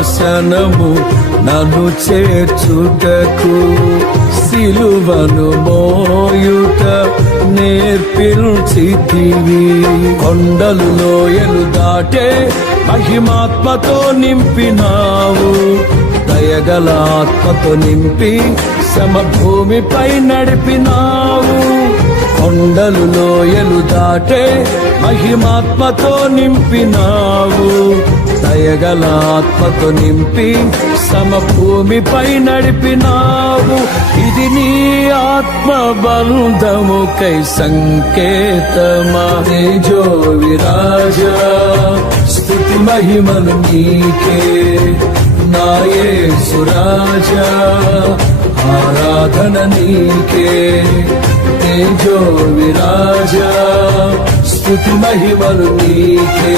సింహాసనము నన్ను చేర్చుటకు సిలువను మోయుట నేర్పించితివి. కొండలు లోయలు దాటే మహిమాత్మతో నింపినావు, దయగల ఆత్మతో నింపి సమభూమిపై నడిపినావు. కొండలు లోయలు దాటే మహిమాత్మతో నింపినావు, దయగల ఆత్మతో నింపి సమభూమిపై నడిపినావు. ఇది నీ ఆత్మ బంధముకై సంకేతమా. తేజో విరాజా స్తుతి మహిమలు నీకే, నా యేసు రాజా ఆరాధన నీకే. తేజో విరాజా స్తుతి మహిమలు నీకే.